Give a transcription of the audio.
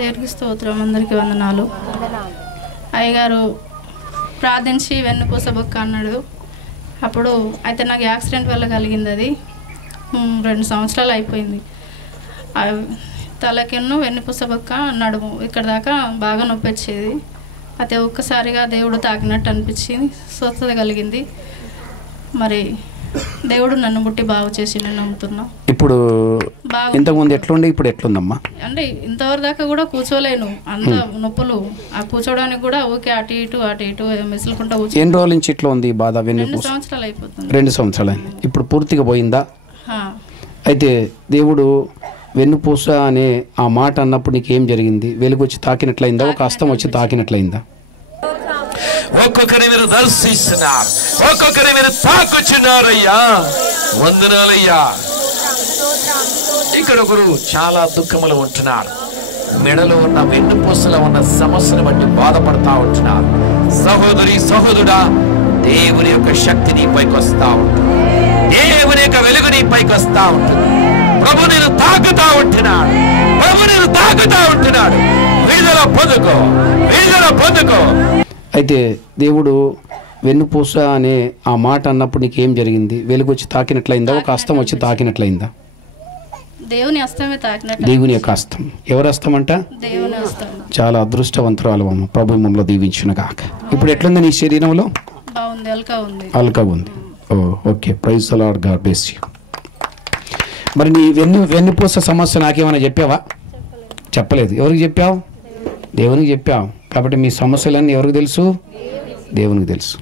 దేవుడికి స్తోత్రం. అందరికీ వందనాలు. అయ్యగారు ప్రార్థించి వెన్నుపూస బొక్క అన్నాడు. అప్పుడు అయితే నాకు యాక్సిడెంట్ వల్ల కలిగింది. అది 2 సంవత్సరాలు అయిపోయింది. తలకెన్ను వెన్నుపూస బొక్క నడుము ఇక్కడ దాకా బాగా నొప్పి వచ్చేది. అయితే ఒక్కసారిగా దేవుడు తాకినట్టు అనిపించింది, స్వస్థత కలిగింది. మరి దేవుడు నన్ను ముట్టి బాగు చేసి నేను నమ్ముతున్నా. ఇప్పుడు ఇంతకుముందు ఎట్లుండే, ఇప్పుడు ఎట్లుందమ్మా? అంటే ఇంతవరకు దాకా కూడా కూర్చోలేను, అంత నొప్పులు. ఆ కూర్చోడానికి కూడా ఓకే అటు ఇటు మెసులుకుంటా కూర్చో. ఎన్ని రోజుల నుంచి ఇట్లా ఉంది బాధ? 2 సంవత్సరాలు అయిపోతుంది. 2 సంవత్సరాలు. ఇప్పుడు పూర్తిగా పోయిందా? అయితే దేవుడు వెన్నుపూస అనే ఆ మాట అన్నప్పుడు నీకేం జరిగింది? వెలుగు వచ్చి తాకినట్లయిందా? ఒక హస్తం వచ్చి తాకినట్లయిందా? ఒక్కొక్కరి మీరు దర్శిస్తున్నారు, ఒక్కొక్కరి మీరు తాకుచున్నారయ్యా. వందనాలయ్యా. ఇక్కడ ఒకరు చాలా దుఃఖములు ఉంటున్నారు. మెడలో ఉన్న వెన్నుపూసలో ఉన్న సమస్యను బట్టి బాధపడతా ఉంటున్నారు. సహోదరి సహోదరుడా, దేవుని యొక్క శక్తి నీ పైకి వస్తా ఉంటుంది, దేవుని యొక్క వెలుగు నీ పైకి వస్తా ఉంటుంది. ప్రభు నేను తాకుతా ఉంటున్నాడు, ప్రభు నేను తాకుతా ఉంటున్నాడు. విడుదల పొందుకో, విడుదల పొందుకో. అయితే దేవుడు వెన్నుపూస అనే ఆ మాట అన్నప్పుడు నీకేం జరిగింది? వెలుగు వచ్చి తాకినట్లయిందా? ఒక హస్తం వచ్చి తాకినట్లయిందా? దేవుని హస్తమే తాకినట్టు. దేవుని యొక్క హస్తం. ఎవరి హస్తం అంట? దేవుని హస్తం. చాలా అదృష్టవంతురాలు అమ్మ. ప్రభు మమ్మల్ని దీవించును గాక. ఇప్పుడు ఎట్లుంది నీ శరీరంలో? బాగుంది, అల్కా ఉంది. Okay, praise the Lord, God bless you. మరి నీ వెన్నుపూస సమస్య నాకేమైనా చెప్పావా? చెప్పలేదు. ఎవరికి చెప్పావు? దేవునికి చెప్పావు. కాబట్టి మీ సమస్యలన్నీ ఎవరికి తెలుసు? దేవునికి తెలుసు.